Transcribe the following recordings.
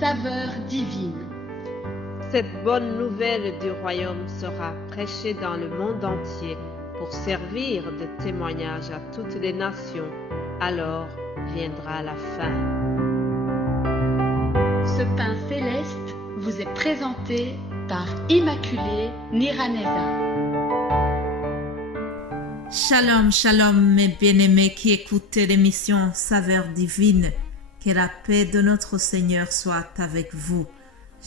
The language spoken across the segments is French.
saveur divine. Cette bonne nouvelle du royaume sera prêchée dans le monde entier pour servir de témoignage à toutes les nations. Alors viendra la fin. Ce pain céleste vous est présenté par Immaculée Niraneza. Shalom, shalom mes bien-aimés qui écoutez l'émission Saveur divine. Que la paix de notre Seigneur soit avec vous.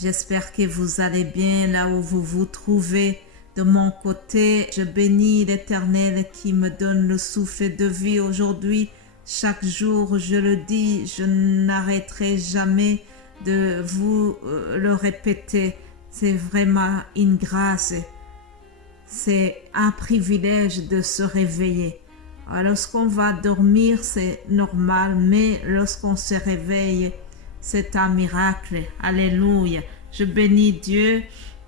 J'espère que vous allez bien là où vous vous trouvez. De mon côté, je bénis l'Éternel qui me donne le souffle de vie aujourd'hui. Chaque jour, je le dis, je n'arrêterai jamais de vous le répéter. C'est vraiment une grâce. C'est un privilège de se réveiller. Lorsqu'on va dormir, c'est normal, mais lorsqu'on se réveille, c'est un miracle. Alléluia. Je bénis Dieu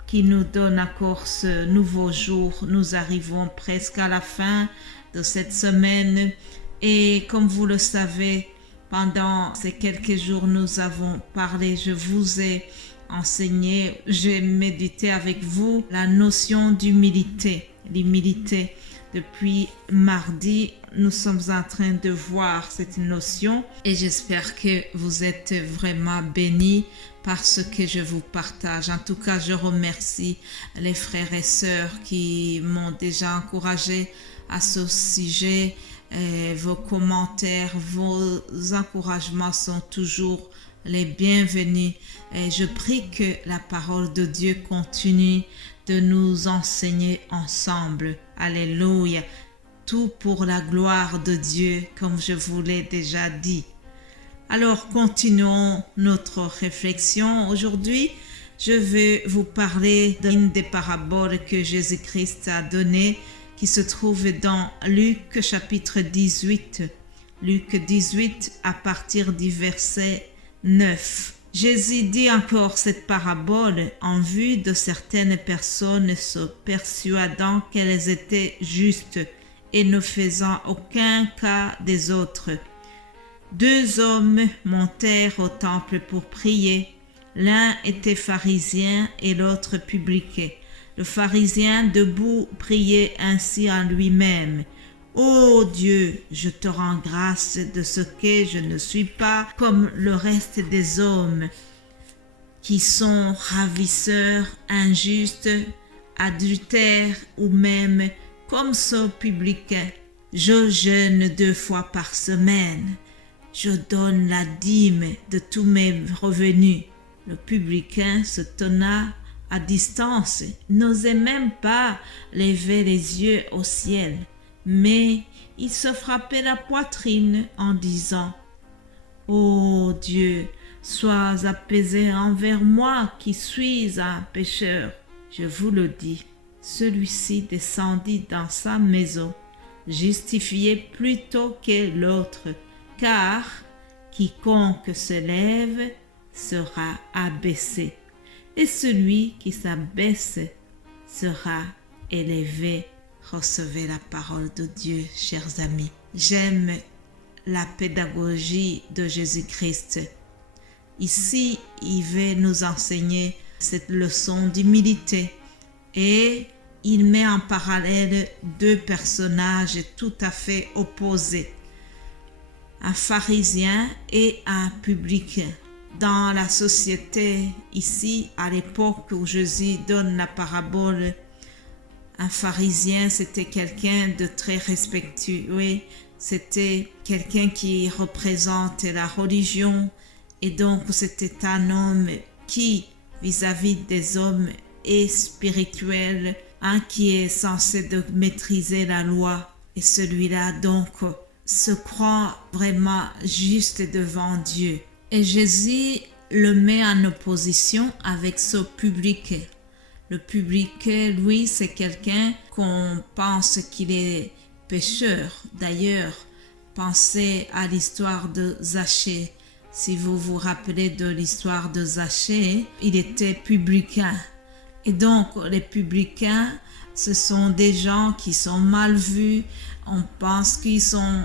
qui nous donne encore ce nouveau jour. Nous arrivons presque à la fin de cette semaine et comme vous le savez, pendant ces quelques jours, nous avons parlé, je vous ai enseigné, j'ai médité avec vous la notion d'humilité, l'humilité. Depuis mardi, nous sommes en train de voir cette notion et j'espère que vous êtes vraiment bénis par ce que je vous partage. En tout cas, je remercie les frères et sœurs qui m'ont déjà encouragé à ce sujet. Vos commentaires, vos encouragements sont toujours les bienvenus. Et je prie que la parole de Dieu continue de nous enseigner ensemble. Alléluia. Tout pour la gloire de Dieu, comme je vous l'ai déjà dit. Alors, continuons notre réflexion. Aujourd'hui, je vais vous parler d'une des paraboles que Jésus-Christ a données, qui se trouve dans Luc chapitre 18. Luc 18 à partir du verset 9. Jésus dit encore cette parabole en vue de certaines personnes se persuadant qu'elles étaient justes et ne faisant aucun cas des autres. Deux hommes montèrent au temple pour prier. L'un était pharisien et l'autre publicain. Le pharisien debout priait ainsi en lui-même. Ô Dieu, je te rends grâce de ce que je ne suis pas comme le reste des hommes qui sont ravisseurs, injustes, adultères ou même comme ce publicain. Je jeûne 2 fois par semaine. Je donne la dîme de tous mes revenus. Le publicain se tenait à distance, n'osait même pas lever les yeux au ciel. Mais il se frappait la poitrine en disant « Ô Dieu, sois apaisé envers moi qui suis un pécheur. » Je vous le dis, celui-ci descendit dans sa maison, justifié plutôt que l'autre, car quiconque se lève sera abaissé, et celui qui s'abaisse sera élevé. Recevez la parole de Dieu, chers amis. J'aime la pédagogie de Jésus-Christ. Ici, il veut nous enseigner cette leçon d'humilité et il met en parallèle 2 personnages tout à fait opposés, un pharisien et un publicain. Dans la société, ici, à l'époque où Jésus donne la parabole, un pharisien, c'était quelqu'un de très respectueux, c'était quelqu'un qui représente la religion et donc c'était un homme qui, vis-à-vis des hommes, est spirituel, qui est censé de maîtriser la loi et celui-là donc se croit vraiment juste devant Dieu. Et Jésus le met en opposition avec ce publicain. Le publicain, lui, c'est quelqu'un qu'on pense qu'il est pécheur. D'ailleurs, pensez à l'histoire de Zachée. Si vous vous rappelez de l'histoire de Zachée, il était publicain. Et donc, les publicains, ce sont des gens qui sont mal vus. On pense qu'ils sont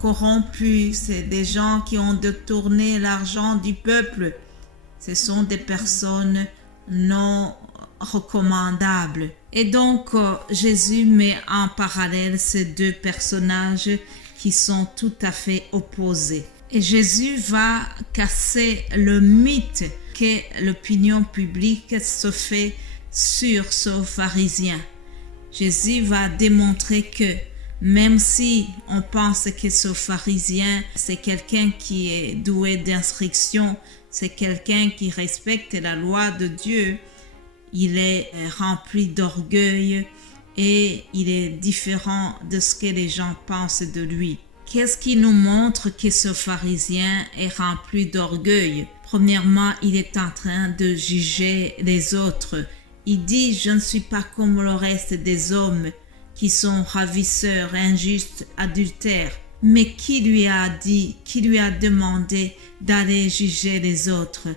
corrompus. C'est des gens qui ont détourné l'argent du peuple. Ce sont des personnes non recommandables. Et donc, Jésus met en parallèle ces deux personnages qui sont tout à fait opposés. Et Jésus va casser le mythe que l'opinion publique se fait sur ce pharisien. Jésus va démontrer que même si on pense que ce pharisien, c'est quelqu'un qui est doué d'instruction, c'est quelqu'un qui respecte la loi de Dieu, il est rempli d'orgueil et il est différent de ce que les gens pensent de lui. Qu'est-ce qui nous montre que ce pharisien est rempli d'orgueil? Premièrement, il est en train de juger les autres. Il dit, je ne suis pas comme le reste des hommes qui sont ravisseurs, injustes, adultères. Mais qui lui a dit, qui lui a demandé d'aller juger les autres?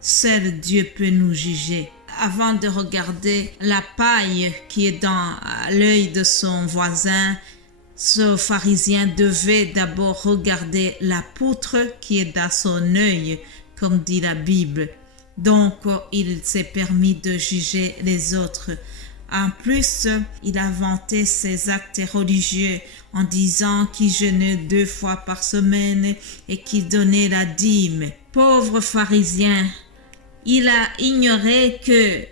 Seul Dieu peut nous juger. Avant de regarder la paille qui est dans l'œil de son voisin, ce pharisien devait d'abord regarder la poutre qui est dans son œil, comme dit la Bible. Donc, il s'est permis de juger les autres. En plus, il a vanté ses actes religieux en disant qu'il jeûnait 2 fois par semaine et qu'il donnait la dîme. Pauvre pharisien, il a ignoré que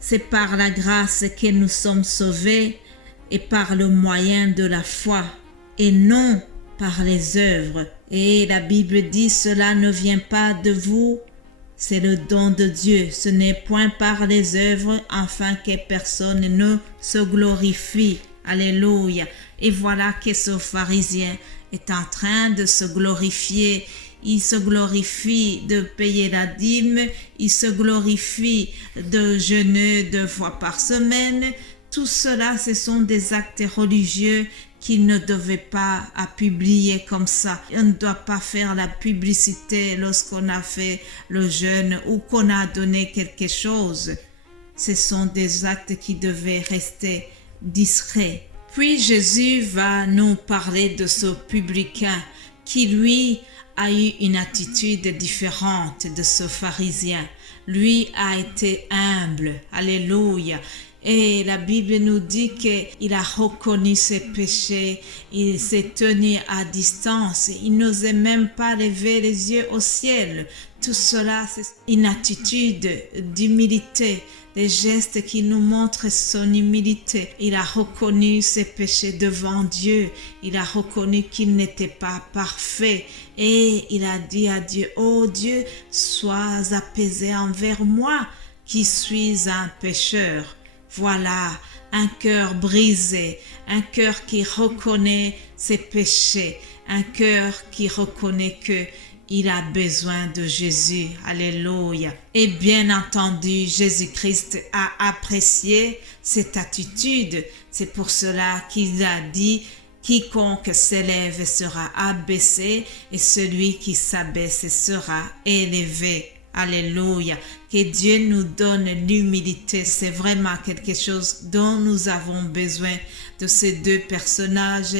c'est par la grâce que nous sommes sauvés et par le moyen de la foi et non par les œuvres. Et la Bible dit, cela ne vient pas de vous, c'est le don de Dieu. Ce n'est point par les œuvres afin que personne ne se glorifie. Alléluia. Et voilà que ce pharisien est en train de se glorifier. Il se glorifie de payer la dîme. Il se glorifie de jeûner 2 fois par semaine. Tout cela, ce sont des actes religieux qu'il ne devait pas publier comme ça. On ne doit pas faire la publicité lorsqu'on a fait le jeûne ou qu'on a donné quelque chose. Ce sont des actes qui devaient rester discrets. Puis Jésus va nous parler de ce publicain qui, lui, a eu une attitude différente de ce pharisien. Lui a été humble. Alléluia. Et la Bible nous dit qu'il a reconnu ses péchés, il s'est tenu à distance, il n'osait même pas lever les yeux au ciel. Tout cela, c'est une attitude d'humilité, des gestes qui nous montrent son humilité. Il a reconnu ses péchés devant Dieu, il a reconnu qu'il n'était pas parfait et il a dit à Dieu, « Oh Dieu, sois apaisé envers moi qui suis un pécheur. » Voilà, un cœur brisé, un cœur qui reconnaît ses péchés, un cœur qui reconnaît qu'il a besoin de Jésus. Alléluia. Et bien entendu, Jésus-Christ a apprécié cette attitude. C'est pour cela qu'il a dit, quiconque s'élève sera abaissé et celui qui s'abaisse sera élevé. Alléluia. Que Dieu nous donne l'humilité. C'est vraiment quelque chose dont nous avons besoin de ces deux personnages.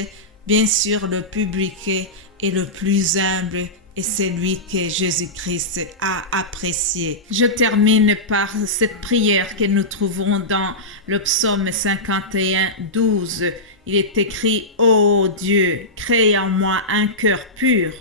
Bien sûr, le public est le plus humble et c'est lui que Jésus-Christ a apprécié. Je termine par cette prière que nous trouvons dans le psaume 51, 12. Il est écrit, « Ô Dieu, crée en moi un cœur pur.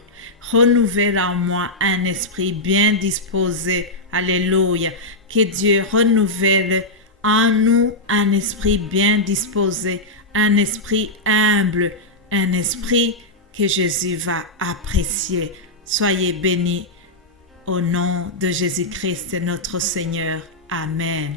Renouvelle en moi un esprit bien disposé. » Alléluia. Que Dieu renouvelle en nous un esprit bien disposé, un esprit humble, un esprit que Jésus va apprécier. Soyez bénis au nom de Jésus-Christ notre Seigneur. Amen.